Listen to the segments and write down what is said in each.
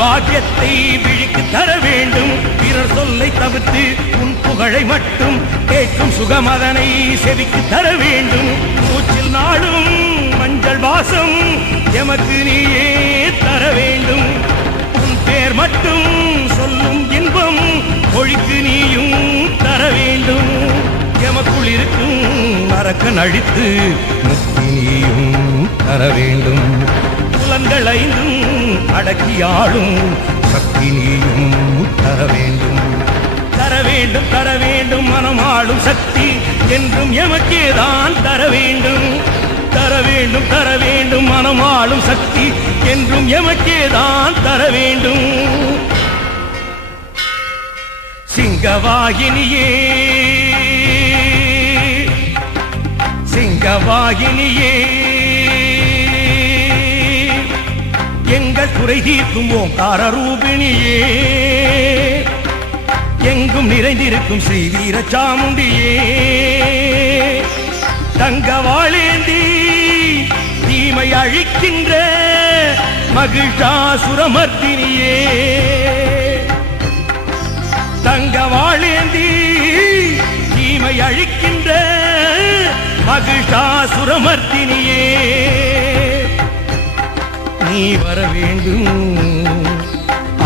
பாக்கியத்தை விழிக்கு தர வேண்டும். பிறர் சொல்லை தவிர்த்து உன் புகழை மட்டும் கேட்கும் சுகமதனை செவிக்கு தர வேண்டும். மூச்சில் நாடும் மஞ்சள் வாசம் எமக்கு நீயே தர வேண்டும். உன் பேர் மட்டும் சொல்லும் இன்பம் மொழிக்கு நீயும் தர வேண்டும். எமக்குள் இருக்கும் அரக்கன் அழித்து முக்தி நீயும் தர வேண்டும். புலன்கள் ஐந்தும் அடக்கியாளும் சக்தி நீயும் தர வேண்டும். தர வேண்டும் தர வேண்டும் மனமாளும் சக்தி என்றும் எமக்கேதான் தர வேண்டும். தர வேண்டும் தர வேண்டும் மனமாளும் சக்தி என்றும் எமக்கேதான் தர வேண்டும். சிங்கவாகினியே சிங்கவாகினியே எங்கள் குறை தீர்க்கும் ஓங்கார ரூபிணியே, எங்கும் நிறைந்திருக்கும் ஸ்ரீ வீரசாமுண்டியே, தங்கவாளேந்தி தீமை அழிக்கின்ற மகிஷாசுரமர்த்தினியே, தங்கவாளேந்தி தீமை அழிக்கின்ற மகிஷாசுரமர்த்தினியே, நீ வர வேண்டும்.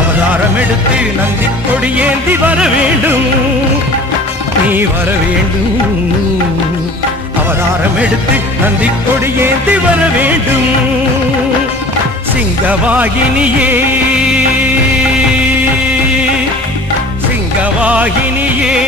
அவதாரம் எடுத்து நந்தி கொடியேந்தி வர வேண்டும். நீ வர வேண்டும். அவதாரம் எடுத்து நந்தி கொடியேந்தி வர வேண்டும். சிங்கவாகினியே சிங்கவாகினியே